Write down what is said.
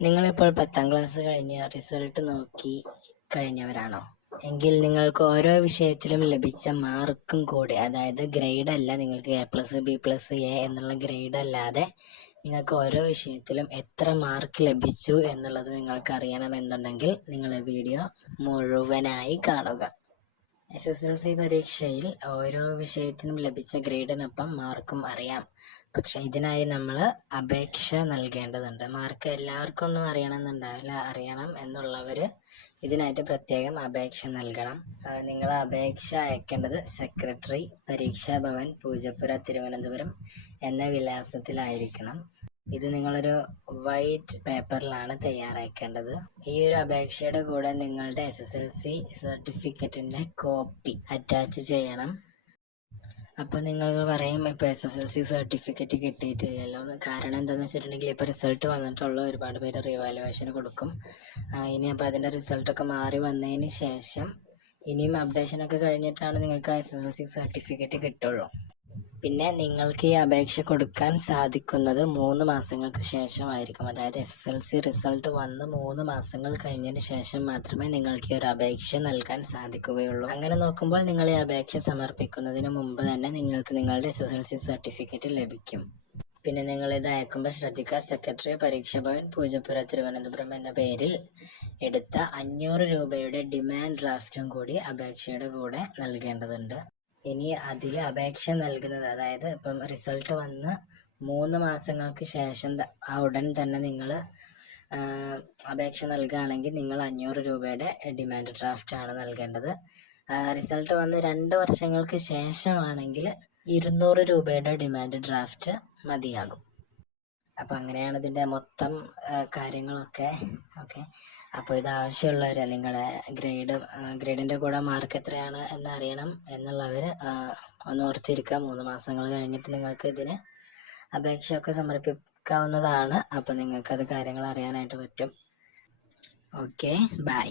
നിങ്ങളിപ്പോൾ പത്താം ക്ലാസ് കഴിഞ്ഞ് റിസൾട്ട് നോക്കി കഴിഞ്ഞവരാണോ? എങ്കിൽ നിങ്ങൾക്ക് ഓരോ വിഷയത്തിലും ലഭിച്ച മാർക്കും കൂടി അതായത് ഗ്രേഡ് അല്ല നിങ്ങൾക്ക് A plus B plus A എന്നുള്ള ഗ്രേഡ് അല്ലാതെ നിങ്ങൾക്ക് ഓരോ വിഷയത്തിലും എത്ര മാർക്ക് ലഭിച്ചു എന്നുള്ളത് നിങ്ങൾക്ക് അറിയണമെന്നുണ്ടെങ്കിൽ നിങ്ങൾ വീഡിയോ മുഴുവനായി കാണുക. എസ് എസ് എൽ സി പരീക്ഷയിൽ ഓരോ വിഷയത്തിനും ലഭിച്ച ഗ്രേഡിനൊപ്പം മാർക്കും അറിയാം. പക്ഷെ ഇതിനായി നമ്മൾ അപേക്ഷ നൽകേണ്ടതുണ്ട്. മാർക്ക് എല്ലാവർക്കും ഒന്നും അറിയണമെന്നുണ്ടാവില്ല. അറിയണം എന്നുള്ളവർ ഇതിനായിട്ട് പ്രത്യേകം അപേക്ഷ നൽകണം. നിങ്ങൾ അപേക്ഷ അയക്കേണ്ടത് സെക്രട്ടറി പരീക്ഷാഭവൻ പൂജപ്പുര തിരുവനന്തപുരം എന്ന വിലാസത്തിലായിരിക്കണം. ഇത് നിങ്ങളൊരു വൈറ്റ് പേപ്പറിലാണ് തയ്യാറാക്കേണ്ടത്. ഈ ഒരു അപേക്ഷയുടെ കൂടെ നിങ്ങളുടെ എസ് എസ് എൽ സി സർട്ടിഫിക്കറ്റിന്റെ കോപ്പി അറ്റാച്ച് ചെയ്യണം. അപ്പോൾ നിങ്ങൾ പറയും ഇപ്പോൾ S S L C certificate കിട്ടിയിട്ടില്ലല്ലോ. കാരണം എന്താണെന്ന് വെച്ചിട്ടുണ്ടെങ്കിൽ ഇപ്പോൾ റിസൾട്ട് വന്നിട്ടുള്ള ഒരുപാട് പേര് റിവാലുവേഷൻ കൊടുക്കും. ഇനി അപ്പോൾ അതിന്റെ റിസൾട്ടൊക്കെ മാറി വന്നതിന് ശേഷം ഇനിയും അപ്ഡേഷനൊക്കെ കഴിഞ്ഞിട്ടാണ് നിങ്ങൾക്ക് S S L C certificate കിട്ടുള്ളൂ. പിന്നെ നിങ്ങൾക്ക് ഈ അപേക്ഷ കൊടുക്കാൻ സാധിക്കുന്നത് മൂന്ന് മാസങ്ങൾക്ക് ശേഷമായിരിക്കും. അതായത് എസ് എൽ സി റിസൾട്ട് വന്ന് മൂന്ന് മാസങ്ങൾ കഴിഞ്ഞതിന് ശേഷം മാത്രമേ നിങ്ങൾക്ക് ഈ ഒരു അപേക്ഷ നൽകാൻ സാധിക്കുകയുള്ളൂ. അങ്ങനെ നോക്കുമ്പോൾ നിങ്ങൾ ഈ അപേക്ഷ സമർപ്പിക്കുന്നതിന് മുമ്പ് തന്നെ നിങ്ങൾക്ക് നിങ്ങളുടെ S S L C certificate ലഭിക്കും. പിന്നെ നിങ്ങൾ ഇത് അയക്കുമ്പോൾ ശ്രദ്ധിക്കുക സെക്രട്ടറി പരീക്ഷ ഭവൻ പൂജപ്പുര തിരുവനന്തപുരം എന്ന പേരിൽ എടുത്ത അഞ്ഞൂറ് രൂപയുടെ ഡിമാൻഡ് ഡ്രാഫ്റ്റും കൂടി അപേക്ഷയുടെ കൂടെ നൽകേണ്ടതുണ്ട്. ഇനി അതിൽ അപേക്ഷ നൽകുന്നത്. അതായത് ഇപ്പം റിസൾട്ട് വന്ന് മൂന്ന് മാസങ്ങൾക്ക് ശേഷം ആ ഉടൻ തന്നെ നിങ്ങൾ അപേക്ഷ നൽകുകയാണെങ്കിൽ നിങ്ങൾ അഞ്ഞൂറ് രൂപയുടെ ഡിമാൻഡ് ഡ്രാഫ്റ്റ് ആണ് നൽകേണ്ടത്. റിസൾട്ട് വന്ന് രണ്ട് വർഷങ്ങൾക്ക് ശേഷമാണെങ്കിൽ ഇരുന്നൂറ് രൂപയുടെ ഡിമാൻഡ് ഡ്രാഫ്റ്റ് മതിയാകും. അപ്പം അങ്ങനെയാണ് ഇതിന്റെ മൊത്തം കാര്യങ്ങളൊക്കെ. ഓക്കെ. അപ്പോൾ ഇത് ആവശ്യമുള്ളവർ നിങ്ങളുടെ ഗ്രേഡ് ഗ്രേഡിന്റെ കൂടെ മാർക്ക് എത്രയാണ് എന്നറിയണം എന്നുള്ളവർ ഒന്ന് ഓർത്തിരിക്കുക. മൂന്ന് മാസങ്ങൾ കഴിഞ്ഞിട്ട് നിങ്ങൾക്ക് ഇതിന് അപേക്ഷയൊക്കെ സമർപ്പിക്കാവുന്നതാണ്. അപ്പോൾ അത് കാര്യങ്ങൾ അറിയാനായിട്ട് പറ്റും. ഓക്കെ. ബൈ.